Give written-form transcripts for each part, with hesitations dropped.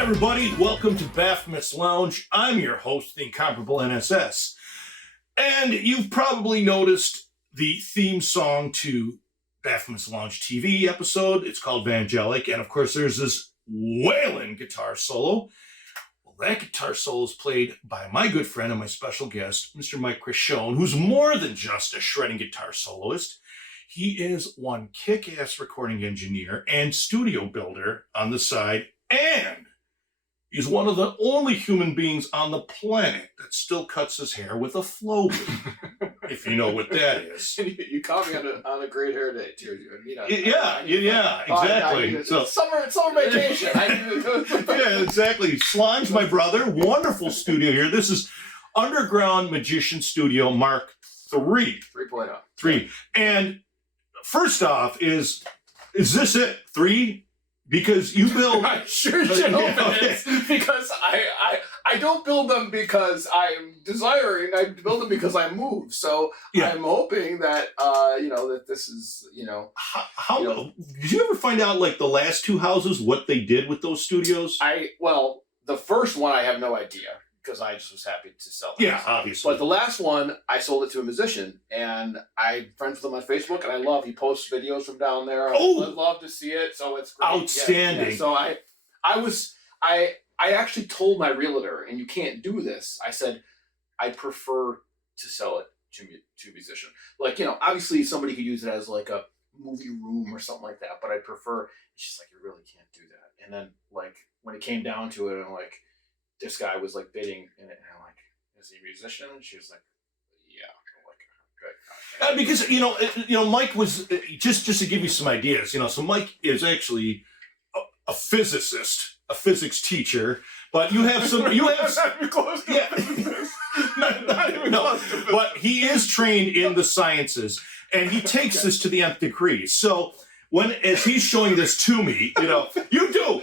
Hi, everybody. Welcome to Baphomet's Lounge. I'm your host, the incomparable NSS. And you've probably noticed the theme song to Baphomet's Lounge TV episode. It's called Vangelic. And of course, there's this wailing guitar solo. Well, that guitar solo is played by my good friend and my special guest, Mr. Mike Criscione, who's more than just a shredding guitar soloist. He is one kick-ass recording engineer and studio builder on the side, and he's one of the only human beings on the planet that still cuts his hair with a flow bleed, if you know what that is. You caught me on a great hair day too. Yeah, exactly. It's summer vacation. Yeah, exactly. Slime's my brother. Wonderful studio here. This is Underground Magician Studio Mark 3. 3.0. 3. And first off, is this it? 3? Because you build... I sure should hope it is, because I don't build them because I'm desiring, I build them because I move. So yeah. I'm hoping that, that this is, How did you ever find out, like, the last 2 houses, what they did with those studios? Well, the first one I have no idea, because I just was happy to sell it. Yeah, obviously. But the last one, I sold it to a musician, and I'm friends with him on Facebook, and he posts videos from down there. I'd love to see it, so it's great. Outstanding. Yeah. So I actually told my realtor, and you can't do this. I said, I prefer to sell it to a musician. Like, obviously somebody could use it as like a movie room or something like that, but I prefer, she's like, you really can't do that. And then, like, when it came down to it, I'm like, this guy was like bidding, and I'm like, is he a musician? And she was like, yeah. I'm like, good. Because Mike was just to give you some ideas. So Mike is actually a physicist, a physics teacher, but you have some. You have not even close to physics. Not even close to physics. But he is trained in the sciences, and he takes this to the nth degree. So as he's showing this to me, you do.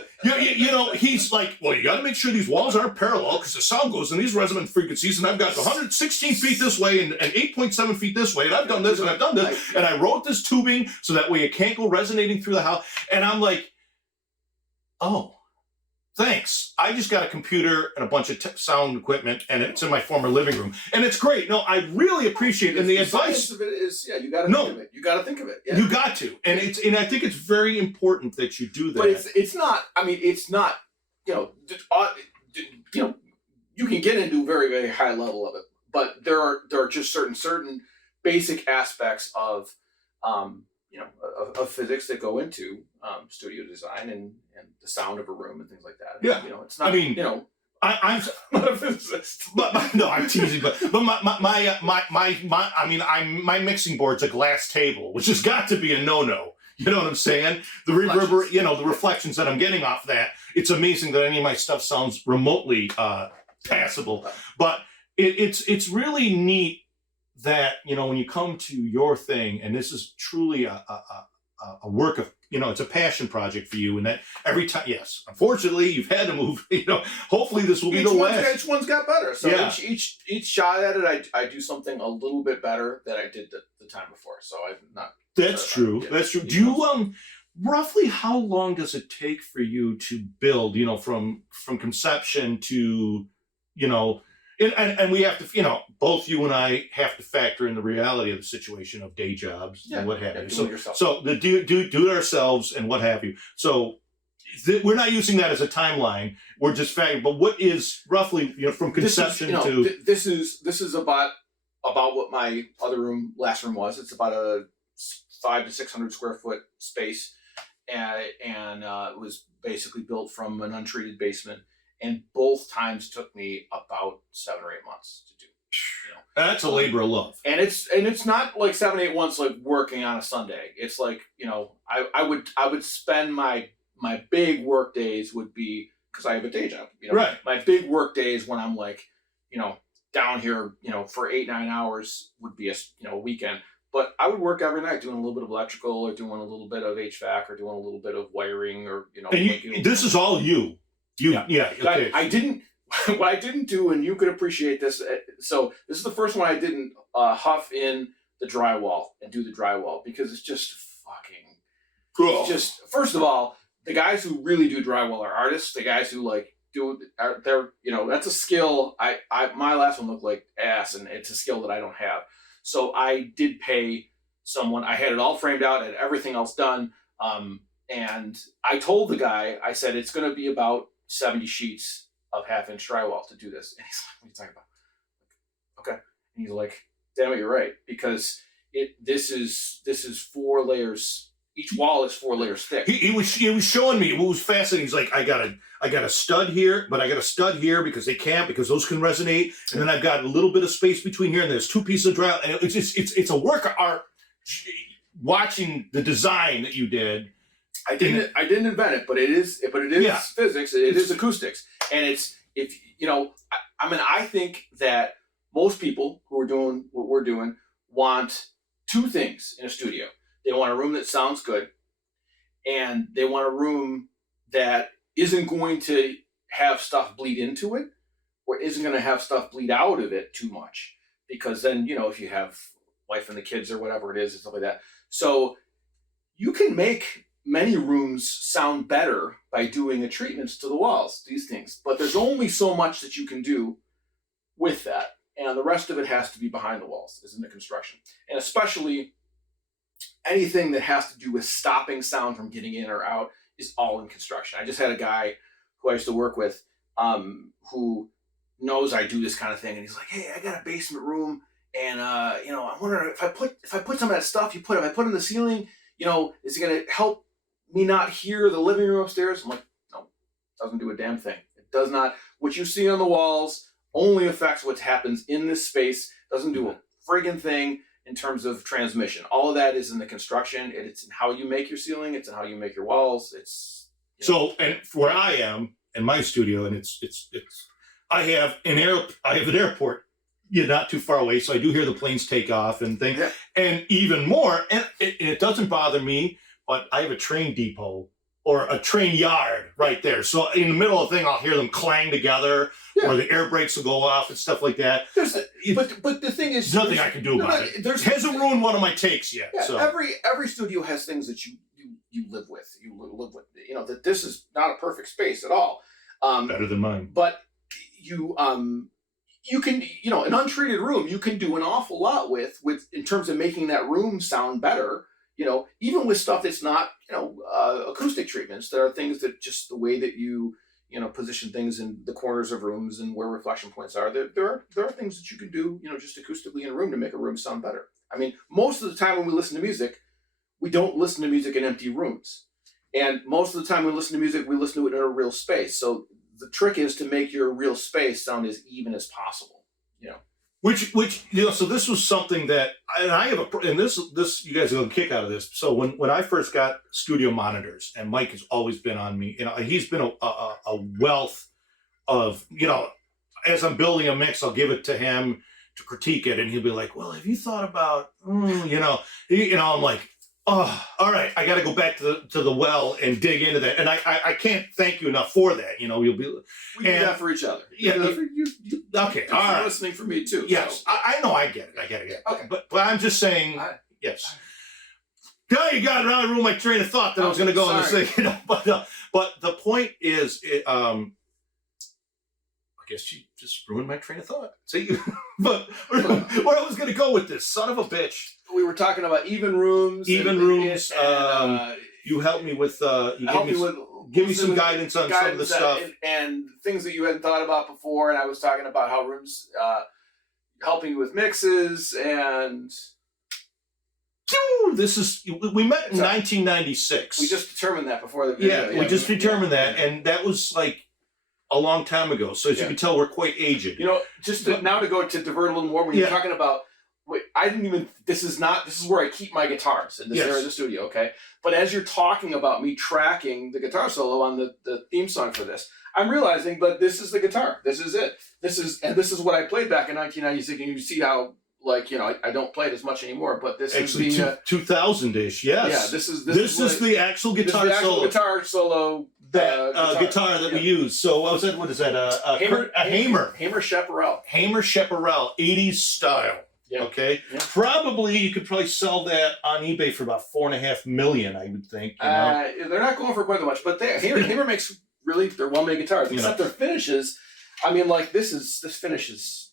He's like, well, you got to make sure these walls aren't parallel because the sound goes in these resonant frequencies, and I've got 116 feet this way and 8.7 feet this way, and I've done this and I've done this, and I wrote this tubing so that way it can't go resonating through the house. And I'm like, oh, thanks. I just got a computer and a bunch of sound equipment, and it's in my former living room, and it's great. No, I really appreciate it. And the advice of it is, you got to think of it. You got to think of it. Yeah. You got to, and I think it's very important that you do that. But it's not. I mean, it's not. You can get into a very, very high level of it, but there are just certain basic aspects of of physics that go into studio design and the sound of a room and things like that. Yeah, it's not. I mean, I'm not a physicist. But no, I'm teasing. But my mixing board's a glass table, which has got to be a no-no. You know what I'm saying? The reverber, the reflections that I'm getting off that. It's amazing that any of my stuff sounds remotely passable. But it's really neat that when you come to your thing, and this is truly a work of it's a passion project for you, and that every time, yes, unfortunately you've had to move. Hopefully this will be the last. Each one's got better. So yeah. each shot at it, I do something a little bit better than I did the time before. So I've not. That's true. That's true. Do you roughly how long does it take for you to build? From conception to And we have to, both you and I have to factor in the reality of the situation of day jobs and what have you. So do it ourselves and what have you. So we're not using that as a timeline. We're just factoring. But what is roughly, from conception to this is about what my last room was. It's about a 500 to 600 square foot space, and it was basically built from an untreated basement. And both times took me about 7 or 8 months to do. That's a labor of love. And it's not like 7, 8 months like working on a Sunday. It's like I would spend my big work days would be because I have a day job. Right. My big work days when I'm like down here for 8, 9 hours would be a weekend. But I would work every night doing a little bit of electrical or doing a little bit of HVAC or doing a little bit of wiring or And this is all you. Okay. I didn't. What I didn't do, and you could appreciate this. So this is the first one I didn't huff in the drywall and do the drywall because it's just fucking. Cool. It's just first of all, the guys who really do drywall are artists. The guys who like they're that's a skill. My last one looked like ass, and it's a skill that I don't have. So I did pay someone. I had it all framed out, had everything else done, and I told the guy, I said it's going to be about 70 sheets of 1/2-inch drywall to do this. And he's like, "What are you talking about?" Okay, and he's like, "Damn it, you're right, because this is 4 layers." Each wall is 4 layers thick. He was showing me what was fascinating. He's like, I got a stud here, but I got a stud here because because those can resonate, and then I've got a little bit of space between here, and there's 2 pieces of drywall, and it's a work of art. Watching the design that you did, I didn't invent it, but it is physics. It is acoustics, and I think that most people who are doing what we're doing want 2 things in a studio. They want a room that sounds good, and they want a room that isn't going to have stuff bleed into it, or isn't going to have stuff bleed out of it too much. Because then, if you have wife and the kids or whatever it is, and stuff like that. So you can make many rooms sound better by doing treatments to the walls, these things. But there's only so much that you can do with that. And the rest of it has to be behind the walls, is in the construction. And especially anything that has to do with stopping sound from getting in or out is all in construction. I just had a guy who I used to work with who knows I do this kind of thing, and he's like, "Hey, I got a basement room, and I'm wondering if I put some of that stuff if I put in the ceiling, is it going to help me not hear the living room upstairs?" I'm like, "No, it doesn't do a damn thing. It does not. What you see on the walls only affects what happens in this space. Doesn't do a friggin' thing in terms of transmission. All of that is in the construction. It's in how you make your ceiling. It's in how you make your walls. It's so, and where I am in my studio, and I have an airport, not too far away, so I do hear the planes take off and things. Yeah. And even more, and it doesn't bother me, but I have a train depot or a train yard right there. So in the middle of the thing, I'll hear them clang together, or the air brakes will go off and stuff like that. But the thing is, there's nothing I can do about it. It hasn't ruined one of my takes yet. Yeah, so every studio has things that you live with. You live with. That this is not a perfect space at all. Better than mine. But you can, an untreated room, you can do an awful lot with in terms of making that room sound better. Even with stuff that's not, acoustic treatments. There are things that just the way that you position things in the corners of rooms and where reflection points are. There are things that you can do, just acoustically in a room to make a room sound better. I mean, most of the time when we listen to music, we don't listen to music in empty rooms. And most of the time we listen to music, we listen to it in a real space. So the trick is to make your real space sound as even as possible. Which so this was something that I have this you guys are gonna kick out of this. So when I first got studio monitors, and Mike has always been on me, he's been a wealth of, as I'm building a mix, I'll give it to him to critique it, and he'll be like, "Well, have you thought about I'm like, oh, all right, I got to go back to the well and dig into that." And I can't thank you enough for that. You'll be. We do that for each other. Yeah. You okay. All right. Listening for me too. Yes, so. I know. I get it. Okay. But I'm just saying. Yes. Now you got around ruined my train of thought that I was going to go on this thing. But the point is, I guess you just ruined my train of thought. See, but where I was going to go with this, son of a bitch. We were talking about even rooms. You helped me with. Give me some guidance on some of the stuff and things that you hadn't thought about before. And I was talking about how rooms helping you with mixes and. We met in 1996. We just determined that before the video. Yeah, we just determined that, and that was like a long time ago. So as you can tell, we're quite aged. Now to divert a little more, when you're talking about. This is where I keep my guitars in this area of the studio, okay? But as you're talking about me tracking the guitar solo on the theme song for this, I'm realizing, but this is the guitar. This is it. This is what I played back in 1996, and you see how, I don't play it as much anymore, but this actually, is the 2000-ish, yes. Yeah, this is the actual guitar solo. Guitar solo. Guitar that we use. So what is that? A Hamer. Hamer Chaparral. Hamer Chaparral, 80s style. Yeah. Okay. Yeah. Probably you could probably sell that on eBay for about $4.5 million, I would think. You know? They're not going for quite that much, but Hamer makes they're well-made guitars. Except their finishes. I mean, like this finish is.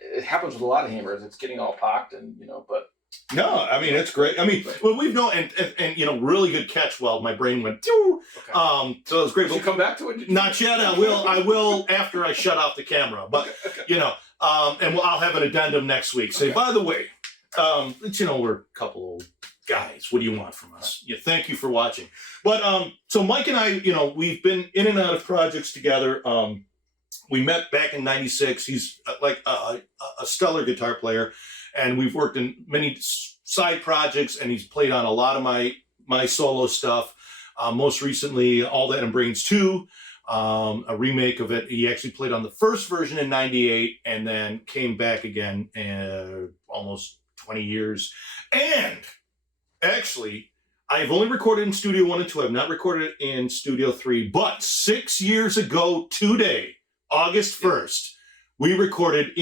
It happens with a lot of Hamers. It's getting all pocked, and but. No, I mean it's great. I mean, well, we've known and really good catch. Well, my brain went. Okay. So it was great. Did you come back to it? Not yet. I will after I shut off the camera. But and I'll have an addendum next week. Say, by the way, we're a couple old guys. What do you want from us? Yeah, thank you for watching. But so Mike and I, we've been in and out of projects together. We met back in '96. He's like a stellar guitar player. And we've worked in many side projects, and he's played on a lot of my solo stuff. Most recently, All That and Brains 2, a remake of it. He actually played on the first version in '98, and then came back again almost 20 years. And actually, I've only recorded in Studio 1 and 2. I've not recorded it in Studio 3. But 6 years ago today, August 1st, we recorded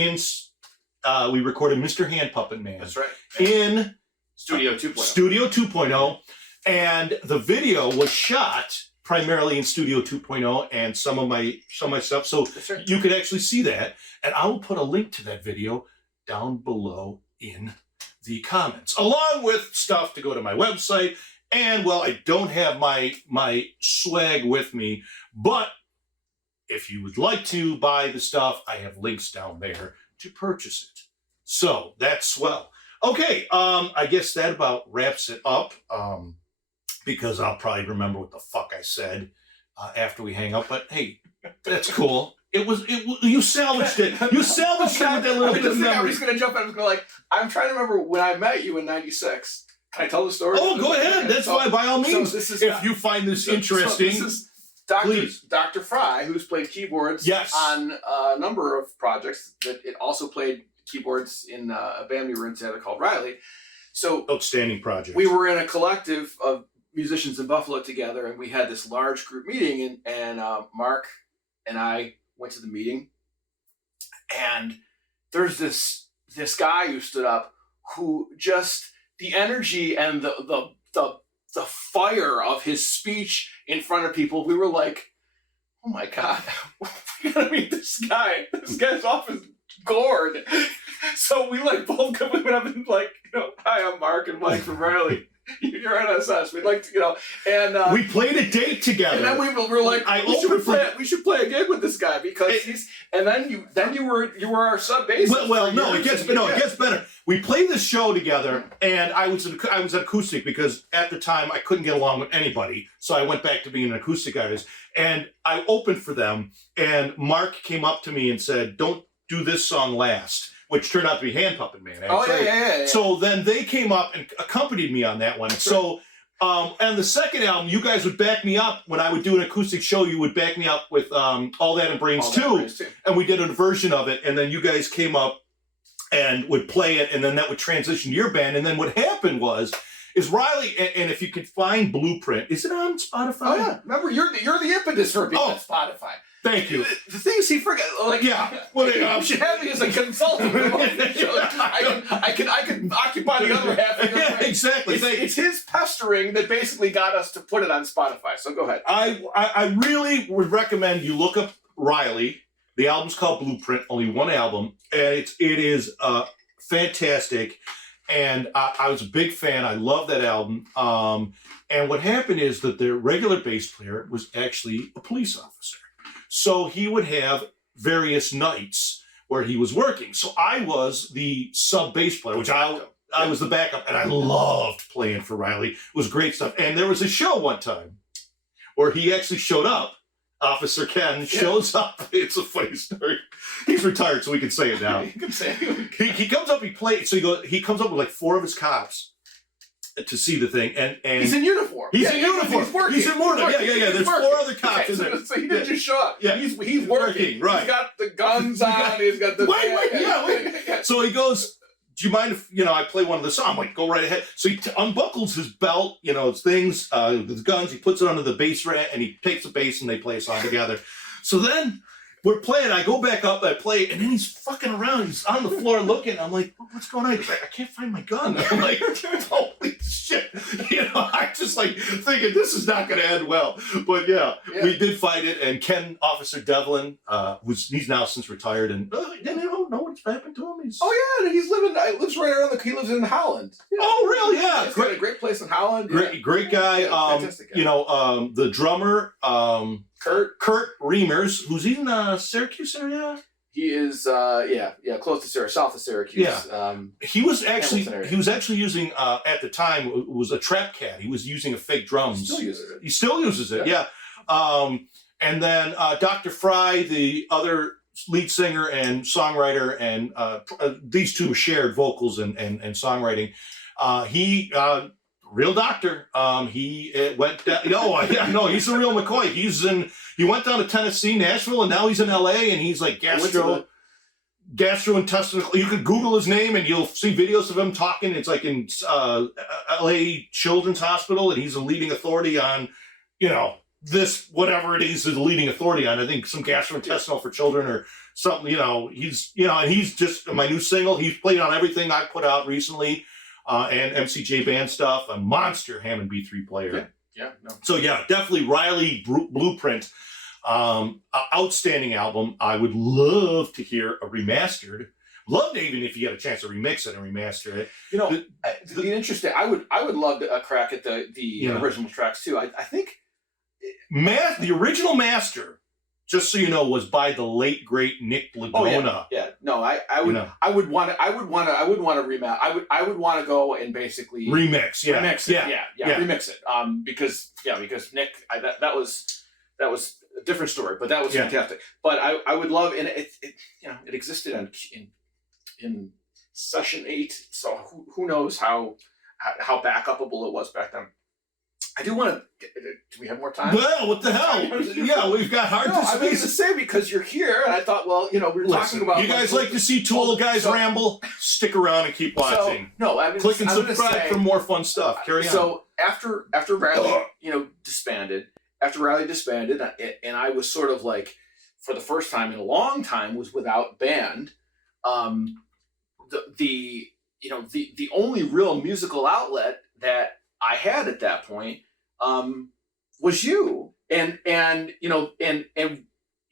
Mr. Hand Puppet Man. That's right. In Studio 2.0. Studio 2.0. And the video was shot primarily in Studio 2.0 and some of my stuff. So right. You could actually see that. And I will put a link to that video down below in the comments, along with stuff to go to my website. And well, I don't have my swag with me, but if you would like to buy the stuff, I have links down there to purchase it. So that's swell. Okay, I guess that about wraps it up, because I'll probably remember what the fuck I said after we hang up. But hey, that's cool. You salvaged it. You salvaged it with that little bit of memory. I'm just gonna jump in. I'm trying to remember when I met you in '96. Can I tell the story? Oh, go ahead. That's why, by all means. If you find this interesting, this is please. Dr. Fry, who's played keyboards on a number of projects. That it also played keyboards in a band we were in together called Riley. So outstanding project. We were in a collective of musicians in Buffalo together, and we had this large group meeting. And Mark and I went to the meeting, and there's this guy who stood up who just the energy and the fire of his speech in front of people, we were like, oh my God, we gotta meet this guy. This guy's off his gourd. So we both went up and hi, I'm Mark and Mike from Riley. You're on SS. We'd like to, and we played a date together. And then we were like, we should play a gig with this guy because he's. And then you were our sub bassist. Well, no, it gets better. We played this show together, and I was an acoustic because at the time I couldn't get along with anybody, so I went back to being an acoustic artist. And I opened for them, and Mark came up to me and said, "Don't do this song last." Which turned out to be Hand Puppet Man. Oh, yeah. So then they came up and accompanied me on that one. So, on the second album, you guys would back me up. When I would do an acoustic show, you would back me up with All That and Brains 2. And we did a version of it. And then you guys came up and would play it. And then that would transition to your band. And then what happened is Riley, and if you could find Blueprint, is it on Spotify? Oh, yeah. Remember, you're the impetus for being on Spotify. Thank you. The things he forgot, you should have me as a consultant. I can occupy the other half of your brain. Exactly. It's his pestering that basically got us to put it on Spotify. So go ahead. I really would recommend you look up Riley. The album's called Blueprint, only one album, and it is fantastic. And I was a big fan. I love that album. And what happened is that the regular bass player was actually a police officer. So he would have various nights where he was working. So I was the sub bass player, which I was the backup, and I loved playing for Riley. It was great stuff. And there was a show one time where he actually showed up. Officer Ken shows up. It's a funny story. He's retired, so we can say it now. You can say it. He comes up, he plays. So he comes up with 4 of his cops to see the thing, and he's in uniform. He's in uniform. He's working. He's in uniform. Yeah. There's 4 other cops in there. So he didn't just show up. Yeah, he's working. Right. He's got the guns on. He's got the wait. So he goes, "Do you mind if I play one of the songs?" I'm like, "Go right ahead." So he unbuckles his belt, his things, his guns. He puts it under the bass rack, and he takes the bass, and they play a song together. So then we're playing. I go back up, I play, and then he's fucking around. He's on the floor looking. I'm like, what's going on? He's like, I can't find my gun. I'm like, holy shit. I'm just like thinking this is not going to end well. But yeah, we did fight it. And Ken, Officer Devlin, he's now since retired, and they don't know what's happened to him. He lives right around he lives in Holland. Yeah. Oh, really? Yeah. He's got a great place in Holland. Great guy. Fantastic guy. The drummer, Kurt Reimers, who's in Syracuse area. He is, close to Syracuse, south of Syracuse. Yeah. He was actually using at the time it was a trap cat. He was using a fake drum. He still uses it. Yeah. And then Dr. Fry, the other lead singer and songwriter, and these two shared vocals and songwriting. He real doctor. He went down. He's a real McCoy. He went down to Tennessee, Nashville, and now he's in LA, and he's like gastrointestinal. You could Google his name and you'll see videos of him talking. It's like in LA Children's Hospital, and he's a leading authority on, this, whatever it is, the leading authority on. I think some gastrointestinal for children or something, and he's just my new single. He's played on everything I put out recently. And MCJ band stuff, a monster Hammond B3 player. So yeah, definitely Riley Blueprint. Outstanding album. I would love to hear a remastered. Love to, even if you get a chance to remix it and remaster it. The interesting. I would love to crack at the original tracks too. I think the original master, just so you know, was by the late great Nick Laguna. I would want to go and basically remix it. Because Nick, that was a different story, but that was fantastic. But I would love, and it existed in session 8, so who knows how back upable it was back then. I do want to. Do we have more time? Well, what the hell? Yeah, we've got hard to space. I mean, to say because you're here, and I thought, well, we're talking about. You guys like to see two old guys ramble? Stick around and keep watching. Click and subscribe for more fun stuff. Carry on. So after Riley, disbanded. After Riley disbanded, and I was sort of like, for the first time in a long time, was without band. The only real musical outlet that I had at that point was you, and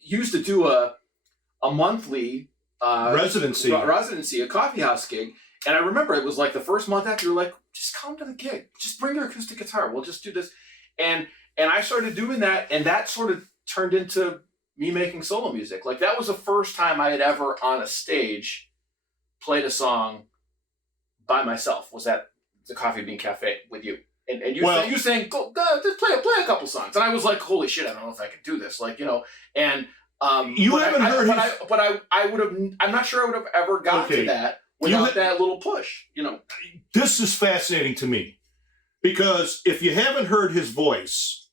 used to do a monthly residency, a coffee house gig. And I remember it was like the first month after, you were like, just come to the gig, just bring your acoustic guitar, we'll just do this. And I started doing that, and that sort of turned into me making solo music. Like, that was the first time I had ever on a stage played a song by myself, was at the Coffee Bean Cafe with you. And you saying, go, just play a couple songs. And I was like, holy shit, I don't know if I can do this. And you haven't heard I would have, I'm not sure I would have ever got to that without that little push, This is fascinating to me, because if you haven't heard his voice,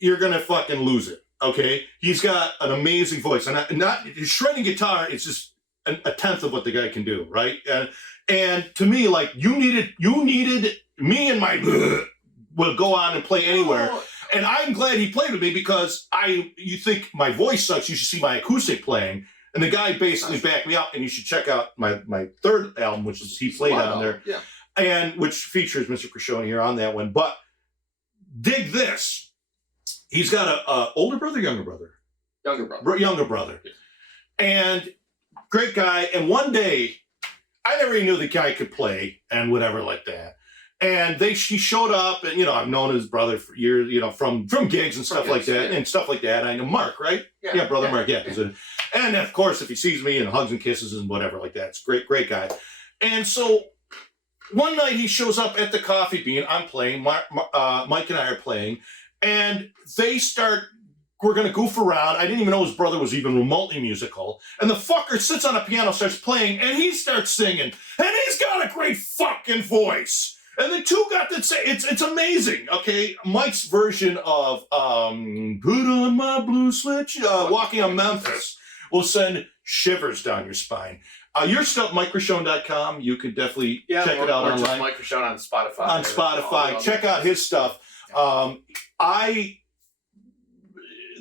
you're going to fucking lose it. Okay. He's got an amazing voice, and not his shredding guitar. It's just a tenth of what the guy can do. Right. And to me, like, you needed me and my will go on and play anywhere. And I'm glad he played with me, because you think my voice sucks, you should see my acoustic playing. And the guy basically backed me up, and you should check out my third album, which is he played on there. Yeah. And which features Mr. Criscione here on that one. But dig this. He's got a older brother, younger brother? Younger brother. Yeah. And great guy. And one day, I never even knew the guy could play and whatever like that. And she showed up, and I've known his brother for years, from gigs and stuff like that, and stuff like that. I know Mark, right? Yeah, brother Mark. Yeah. And of course, if he sees me, and hugs and kisses and whatever like that, it's great guy. And so one night he shows up at the Coffee Bean. I'm playing. Mike and I are playing, and we're going to goof around. I didn't even know his brother was even remotely musical. And the fucker sits on a piano, starts playing, and he starts singing. And he's got a great fucking voice. And the two got to say, it's amazing, okay? Mike's version of Put on My Blue Switch, Walking on Memphis, will send shivers down your spine. Your stuff, MikeCriscione.com. You can definitely check it out online. Just Mike Criscione on Spotify. Check out his stuff.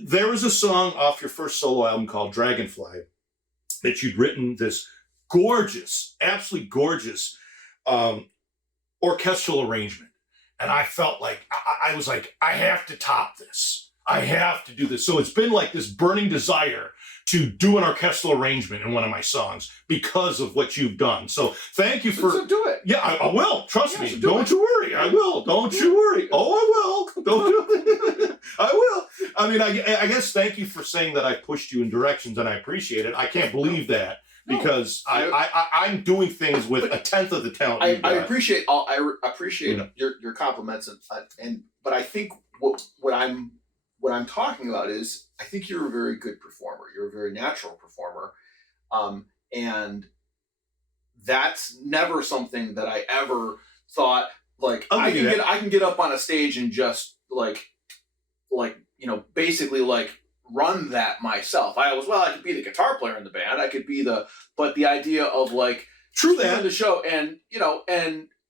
there was a song off your first solo album called Dragonfly that you'd written this gorgeous, absolutely gorgeous orchestral arrangement. And I felt like, I was like, I have to top this. I have to do this. So it's been like this burning desire to do an orchestral arrangement in one of my songs because of what you've done. So thank you for... So do it. Yeah, I will. Trust me. So Don't you worry. I will. Don't you worry. Oh, I will. Don't you... I will. I mean, I guess thank you for saying that I pushed you in directions, and I appreciate it. I can't believe that because I'm doing things with a tenth of the talent. I appreciate your compliments, but I think what I'm talking about is I think you're a very good performer. You're a very natural performer, and that's never something that I ever thought like I can get up on a stage and just like basically like run that myself. I could be the guitar player in the band. I could be but the idea of like true that the show and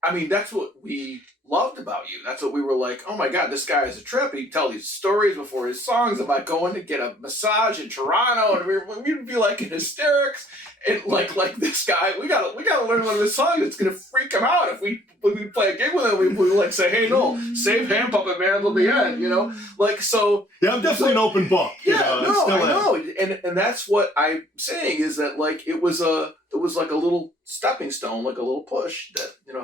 I mean that's what we loved about you. That's what we were like, oh my God, this guy is a trip. He'd tell these stories before his songs about going to get a massage in Toronto, and we'd be like in hysterics. And like this guy, we gotta learn one of his songs. It's gonna freak him out if we play a gig with him. We like say, hey, Noel, save Hand Puppet Man till the end, like so. Yeah, I'm definitely an open book. Yeah, I know, and that's what I'm saying is that like it was like a little stepping stone, like a little push that There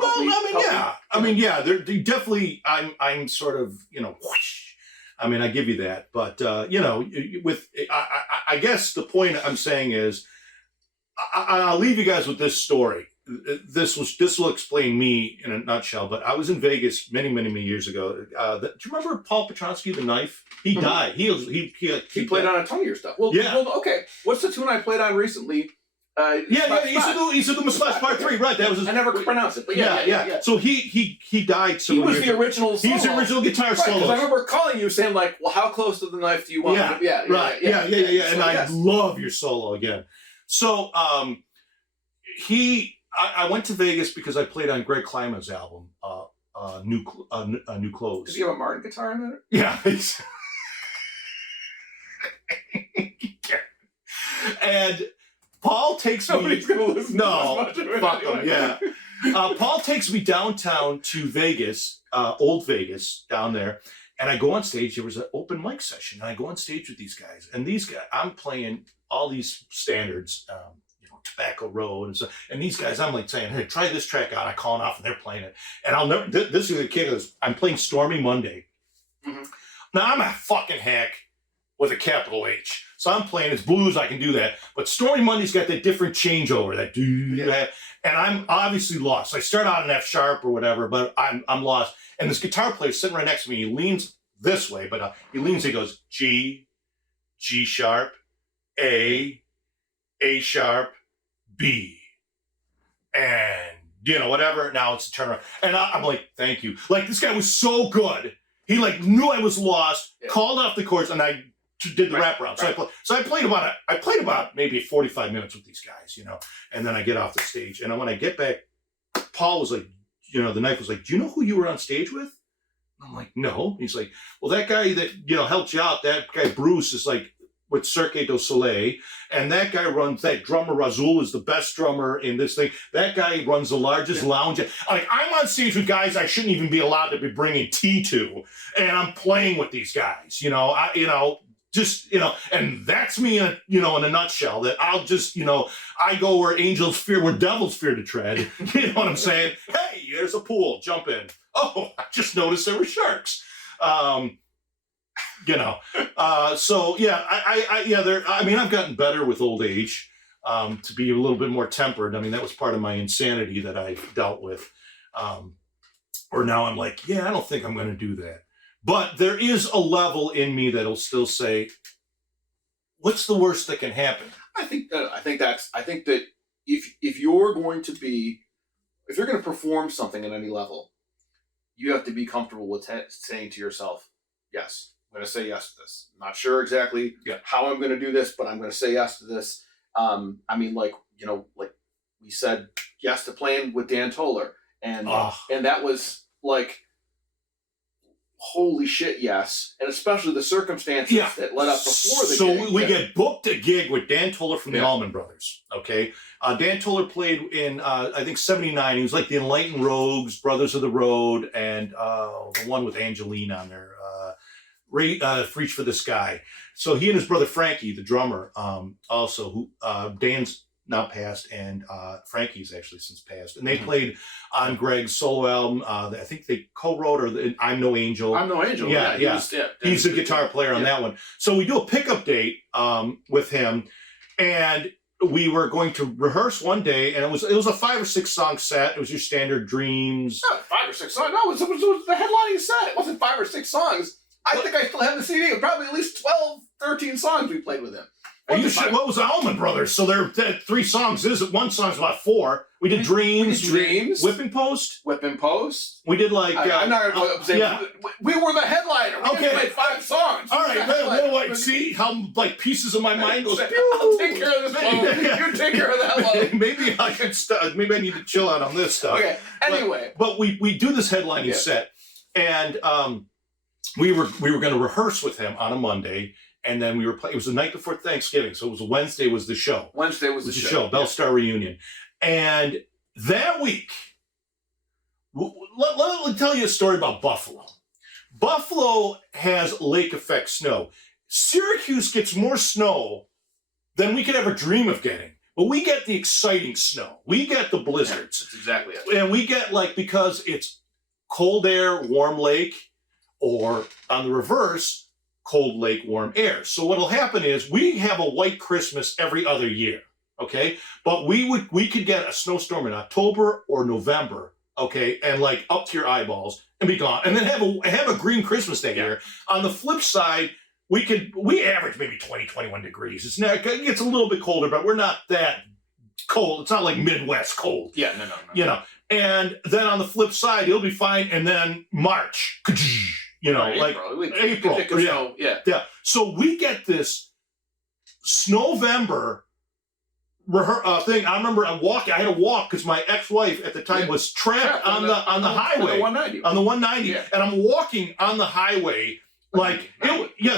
definitely. I'm sort of whoosh. I mean, I give you that, but with I guess the point I'm saying is. I'll leave you guys with this story. This will explain me in a nutshell. But I was in Vegas many years ago. Do you remember Paul Petronsky, the Knife? He died. He played on a ton of your stuff. Well, okay. What's the tune I played on recently? He said the Mustache Part 3, right? That was his, I never pronounced it, but yeah. So he died. He was the original. He was the original guitar solo. Because I remember calling you saying like, "Well, how close to the knife do you want?" Yeah. And I love your solo again. So I went to Vegas because I played on Greg Klima's album, New Clothes. Does he have a Martin guitar in there? Yeah. And Paul takes me. Nobody's gonna listen. No, to it fuck anyway. them. Yeah. Paul takes me downtown to Vegas, old Vegas, down there, and I go on stage. There was an open mic session, and I go on stage with these guys. And these guys, I'm playing all these standards, Tobacco Road and so. And these guys, I'm like saying, "Hey, try this track out." I call it off, and they're playing it. And I'll never. This is the kid is. I'm playing Stormy Monday. Mm-hmm. Now I'm a fucking hack with a capital H. So I'm playing, it's blues, I can do that. But Stormy Monday's got that different changeover, and I'm obviously lost. I start out in F sharp or whatever, but I'm lost. And this guitar player sitting right next to me, he leans this way, but he leans, he goes, G, G sharp, A sharp, B. And, whatever, now it's a turnaround. And I'm like, thank you. Like, this guy was so good. He like knew I was lost, called off the chorus, and I did the wraparound. So I played about maybe 45 minutes with these guys, and then I get off the stage. And when I get back, Paul was like, the Knife was like, "Do you know who you were on stage with?" I'm like, "No." He's like, "Well, that guy that helped you out, that guy Bruce is like with Cirque du Soleil, and that guy runs that drummer Razul is the best drummer in this thing. That guy runs the largest lounge. Like I'm on stage with guys I shouldn't even be allowed to be bringing tea to, and I'm playing with these guys. And that's me in a nutshell. That I'll just, I go where angels fear, where devils fear to tread. You know what I'm saying? Hey, there's a pool, jump in. Oh, I just noticed there were sharks. So yeah, I've gotten better with old age, to be a little bit more tempered. I mean, that was part of my insanity that I dealt with. Or now I'm like, I don't think I'm going to do that. But there is a level in me that'll still say, what's the worst that can happen? I think that if you're going to perform something at any level, you have to be comfortable with saying to yourself, yes, I'm going to say yes to this. I'm not sure exactly how I'm going to do this, but I'm going to say yes to this. Like we said yes to playing with Dan Toller, and that was like, holy shit, yes. And especially the circumstances that led up before the gig. So we get booked a gig with Dan Toller from the Allman Brothers, okay? Dan Toller played in, I think, 79. He was like the Enlightened Rogues, Brothers of the Road, and the one with Angeline on there, Reach for the Sky. So he and his brother Frankie, the drummer, also, who Dan's now passed, and Frankie's actually since passed. And they played on Greg's solo album. I think they co-wrote, or I'm No Angel. I'm No Angel. Yeah. He's a guitar player on that one. So we do a pickup date with him, and we were going to rehearse one day, and it was a 5 or 6 song set. It was your standard Dreams. Not 5 or 6 songs. No, it was the headlining set. It wasn't 5 or 6 songs. I think I still have the CD. Probably at least 12, 13 songs we played with him. What was Allman Brothers? So there are 3 songs. One song's about 4. We did Dreams. Dreams. Whipping Post. Whipping Post. We did like... I'm not going to say... We were the headliner. We just played 5 songs. All right. See how like pieces of my mind goes... I'll take care of this load. You take care of that load. Maybe I can maybe I need to chill out on this stuff. Okay. Anyway. But we do this headlining set. And we were going to rehearse with him on a Monday. And then we were playing. It was the night before Thanksgiving, so it was a Wednesday. Was the show? Wednesday was the show. Bell Star Reunion, and that week, let me tell you a story about Buffalo. Buffalo has lake effect snow. Syracuse gets more snow than we could ever dream of getting, but we get the exciting snow. We get the blizzards. That's exactly it. And we get because it's cold air, warm lake, or on the reverse, cold lake, warm air. So what'll happen is we have a white Christmas every other year, okay? But we could get a snowstorm in October or November, okay, and like up to your eyeballs and be gone, and then have a green Christmas that year. On the flip side, we average maybe 20, 21 degrees. It gets a little bit colder, but we're not that cold. It's not like Midwest cold. Yeah, no. You know, and then on the flip side, it'll be fine, and then March. April. Yeah. So we get this Snowvember thing. I remember I had to walk because my ex-wife at the time was trapped on the highway. On the 190. And I'm walking on the highway the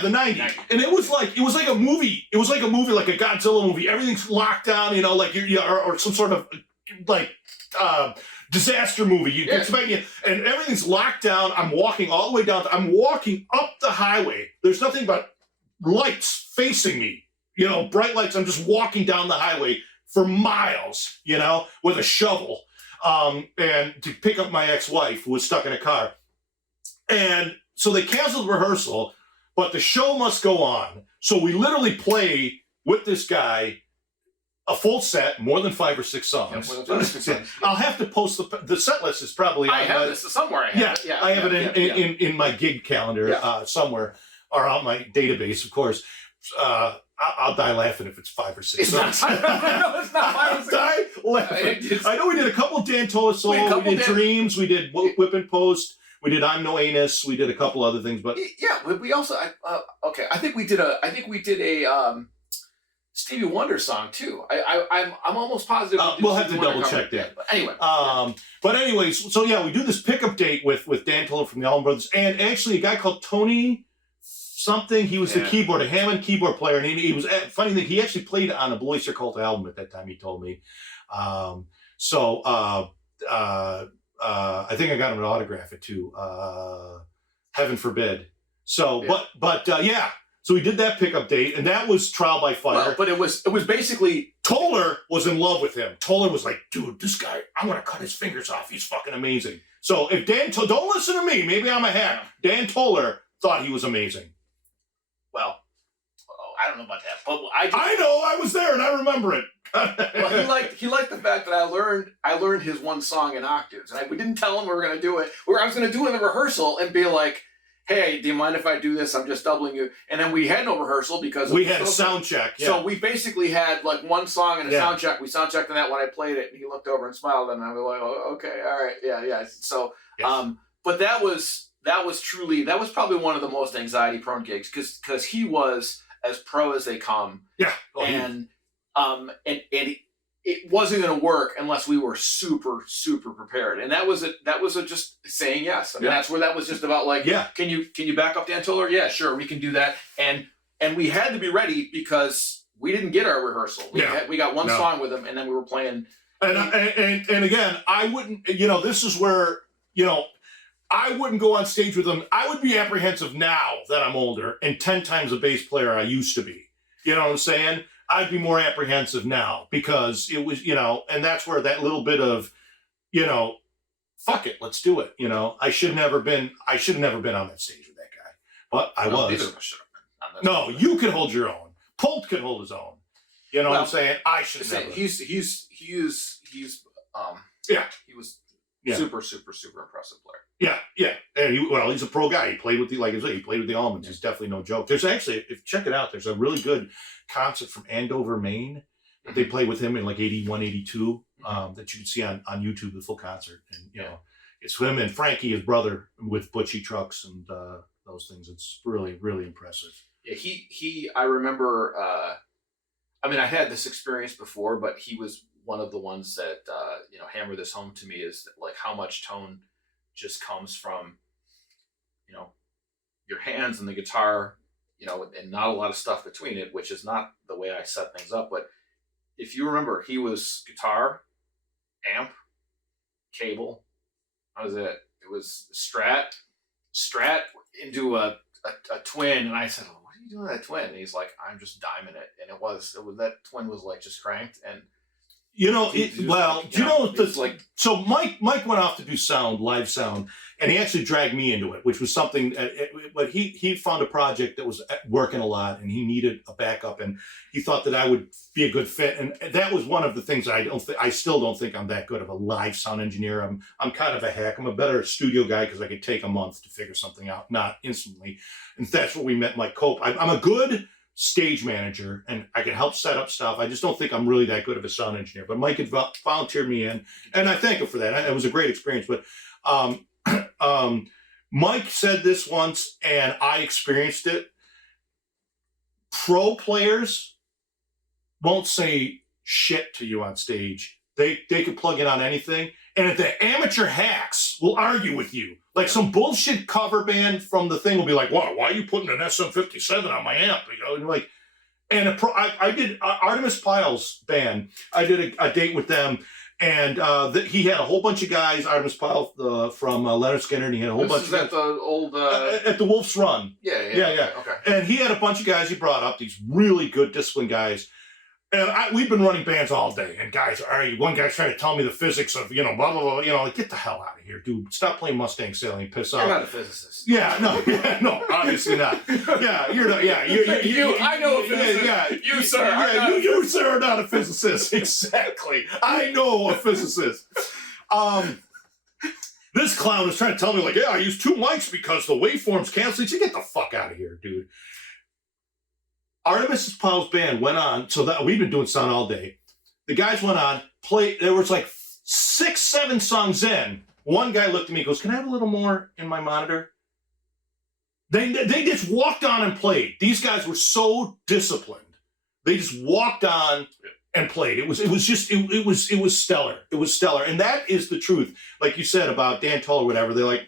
90. And it was like a movie. It was like a movie, like a Godzilla movie. Everything's locked down, like or some sort of disaster movie. You expect it, and everything's locked down. I'm walking all the way down. I'm walking up the highway. There's nothing but lights facing me. Bright lights. I'm just walking down the highway for miles. With a shovel, and to pick up my ex-wife who was stuck in a car. And so they canceled the rehearsal, but the show must go on. So we literally play with this guy a full set, more than 5 or 6 songs. Yeah, more than 5 or 6 songs. I'll have to post the set list is probably. I have this somewhere. I have it in my gig calendar somewhere, or on my database, of course. I'll die laughing if it's 5 or 6 songs. No, it's not 5 or 6. Die laughing. I know we did a couple of Dan Toller solo. We did Dreams. We did Whip and Post. We did I'm No Anus. We did a couple other things, but we also I think we did a Stevie Wonder song too. I'm almost positive. We'll have to double check that. But anyway. But anyways, so we do this pickup date with Dan Toller from the Allman Brothers, and actually a guy called Tony something. He was the keyboard, a Hammond keyboard player, and he was funny thing. He actually played on a Beloit Cult album at that time. He told me. I think I got him an autograph it too. Heaven forbid. So, but So we did that pickup date, and that was trial by fire. Well, but it was basically Toller was in love with him. Toller was like, dude, this guy, I'm gonna cut his fingers off. He's fucking amazing. So if don't listen to me. Maybe I'm a hack. Dan Toller thought he was amazing. Well, I don't know about that, but I know. I was there, and I remember it. Well, he liked the fact that I learned his one song in octaves, and we didn't tell him we were gonna do it. I was gonna do it in the rehearsal and be like, hey, do you mind if I do this? I'm just doubling you. And then we had no rehearsal because we had a sound check. Yeah. So we basically had like one song and a sound check. We sound checked on that when I played it, and he looked over and smiled, and I was like, oh, okay, all right, yeah. So, but that was probably one of the most anxiety prone gigs because he was as pro as they come. Yeah. And it wasn't going to work unless we were super, super prepared. And that was just saying yes. I mean, that's where that was just about like, can you back up Dan Tiller? Yeah, sure, we can do that. And we had to be ready because we didn't get our rehearsal. We got one song with him, and then we were playing. And again, I wouldn't, this is where, I wouldn't go on stage with them. I would be apprehensive now that I'm older and 10 times the bass player I used to be. You know what I'm saying? I'd be more apprehensive now because it was, and that's where that little bit of, fuck it, let's do it. I should have never been on that stage with that guy, but I was. Neither of us should have been. No, you could hold your own. Polt could hold his own. You know what I'm saying? I should have never. He was super, super, super impressive player. Yeah. And he's a pro guy. He played with he played with the Allmans. He's definitely no joke. There's actually, check it out, there's a really good concert from Andover, Maine that they played with him in like 81, 82 that you can see on YouTube, the full concert. And, it's him and Frankie, his brother, with Butchie trucks and those things. It's really, really impressive. Yeah, I remember, I had this experience before, but he was one of the ones that, hammered this home to me is that, like, how much tone just comes from, your hands and the guitar, and not a lot of stuff between it, which is not the way I set things up. But if you remember, he was guitar, amp, cable. That was it. It was Strat into a twin. And I said, oh, what are you doing with that twin? And he's like, I'm just diming it. And it was that twin was like just cranked. And so Mike went off to do live sound, and he actually dragged me into it, which was something, but he found a project that was working a lot and he needed a backup, and he thought that I would be a good fit. And that was one of the things I still don't think I'm that good of a live sound engineer. I'm kind of a hack. I'm a better studio guy because I could take a month to figure something out, not instantly. And that's where we met Mike Cope. I'm a good stage manager and I can help set up stuff. I just don't think I'm really that good of a sound engineer, but Mike had volunteered me in, and I thank him for that. It was a great experience. But Mike said this once, and I experienced it. Pro players won't say shit to you on stage. They could plug in on anything, and the amateur hacks will argue with you. Like some bullshit cover band from the thing will be like, "Wow, why are you putting an SM57 on my amp?" And like, and I did Artemis Pyle's band. I did a date with them, and he had a whole bunch of guys. Artemis Pyle from Leonard Skinner, and he had a whole bunch. Is at the old at the Wolf's Run. Yeah. Okay. And he had a bunch of guys he brought up. These really good, disciplined guys. And we've been running bands all day, and guys one guy's trying to tell me the physics of, blah, blah, blah, like, get the hell out of here, dude. Stop playing Mustang Sailing, piss off. You're not a physicist. No, obviously not. Yeah, you're not, I know a physicist. Yeah. You, sir. You, sir, are not a physicist. Exactly. I know a physicist. This clown is trying to tell me, like, I use 2 mics because the waveforms cancel. You get the fuck out of here, dude. Artemis Pyle's band went on, so that we've been doing sound all day. The guys went on, played, there was like 6, 7 songs in. One guy looked at me and goes, "Can I have a little more in my monitor?" They just walked on and played. These guys were so disciplined. They just walked on and played. It was stellar. It was stellar. And that is the truth. Like you said about Dan Tull or whatever, they're like,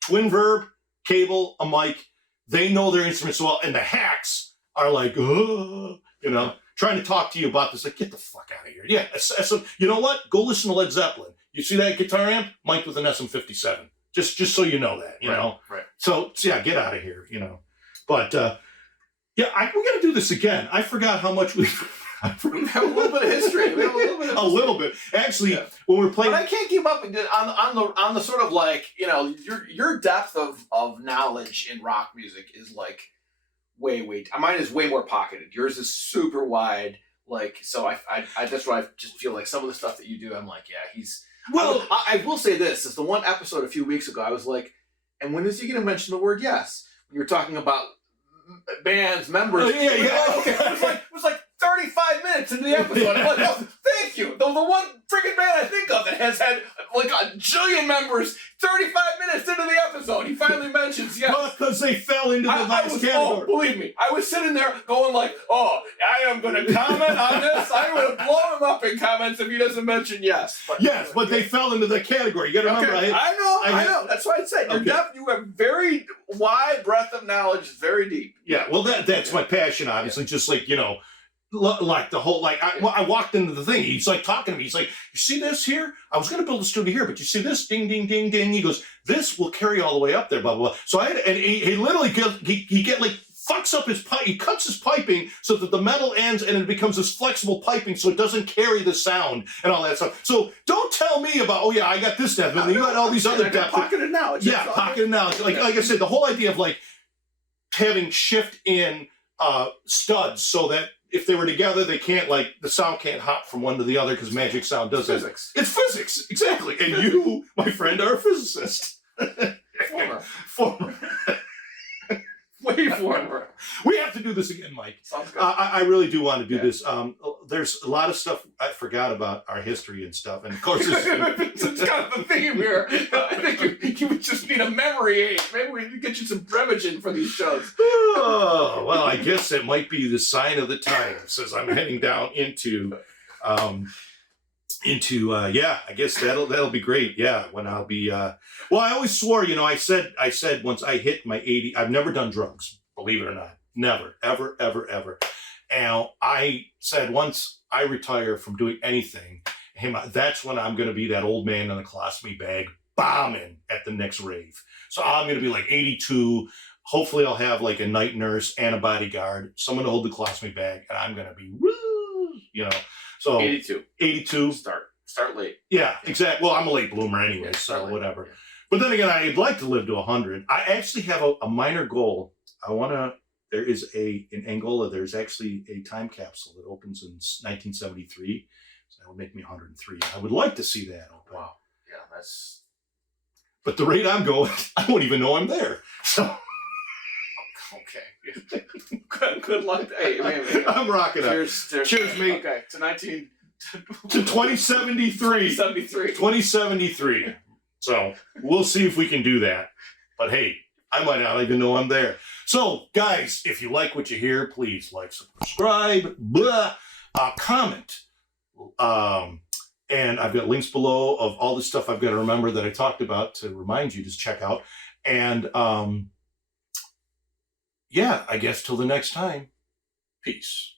twin verb, cable, a mic. They know their instruments so well, and the hacks are like, trying to talk to you about this. Like, get the fuck out of here. Yeah, you know what? Go listen to Led Zeppelin. You see that guitar amp? Mike with an SM57. Just so you know that, you know? Right. So, yeah, get out of here, But, we got to do this again. I forgot how much we have a little bit of history. A little bit. Actually, when we're playing... But I can't keep up on the sort of like, your depth of knowledge in rock music is like, way mine is way more pocketed. Yours is super wide, like, so I that's why I just feel like some of the stuff that you do, I'm like, he's I will say this is the one episode a few weeks ago I was like, and when is he going to mention the word yes when you're talking about bands members? Okay. It was like 35 minutes into the episode. I'm like, oh, thank you. The one freaking band I think of that has had like a jillion members 35 minutes into the episode. He finally mentions, yes. Well, because they fell into the last category. Oh, believe me, I was sitting there going like, oh, I am going to comment on this. I'm going to blow him up in comments if he doesn't mention yes. But, yes, but they fell into the category. You got to remember. Okay. I know. That's why I said you have very wide breadth of knowledge, very deep. Yeah, well, that's my passion, obviously. Just like, you know, like the whole, like, I walked into the thing. He's like talking to me. He's like, you see this here? I was going to build a studio here, but you see this? Ding, ding, ding, ding. He goes, this will carry all the way up there, blah, blah, blah. So he literally, he get like, fucks up his pipe. He cuts his piping so that the metal ends and it becomes this flexible piping so it doesn't carry the sound and all that stuff. So don't tell me about, oh yeah, I got this depth and you got all these other depths. Pocketed knowledge. Yeah, pocketed knowledge. Like I said, the whole idea of like having shift in studs so that if they were together, they can't, like, the sound can't hop from one to the other because Magic Sound does physics. It's physics, exactly. And you, my friend, are a physicist. Former. Way former. We have to do this again, Mike. Sounds good. I really do want to do this. There's a lot of stuff I forgot about our history and stuff, and of course, it's kind of the theme here. I think you would just need a memory aid. Maybe we can get you some Prevagen for these shows. Oh, well, I guess it might be the sign of the times as I'm heading down into I guess that'll be great. Yeah, when I'll be well, I always swore, you know, I said once I hit my 80, I've never done drugs, believe it or not. Never, ever, ever, ever. And I said once I retire from doing anything, that's when I'm going to be that old man in the colostomy bag bombing at the next rave. So I'm going to be like 82. Hopefully I'll have like a night nurse and a bodyguard, someone to hold the colostomy bag, and I'm going to be woo, you know. So 82. Start late. Yeah, exactly. Well, I'm a late bloomer anyway, so whatever. Yeah. But then again, I'd like to live to 100. I actually have a minor goal. There is in Angola, there's actually a time capsule that opens in 1973. So that would make me 103. I would like to see that open. Wow. Yeah, that's... But the rate I'm going, I don't even know I'm there. So... Okay. Good luck. Hey, man. I'm rocking up. Cheers, mate. Okay, to 2073. 2073. So we'll see if we can do that. But hey, I might not even know I'm there. So guys, if you like what you hear, please like, subscribe, comment. And I've got links below of all the stuff I've got to remember that I talked about to remind you to check out. And yeah, I guess till the next time, peace.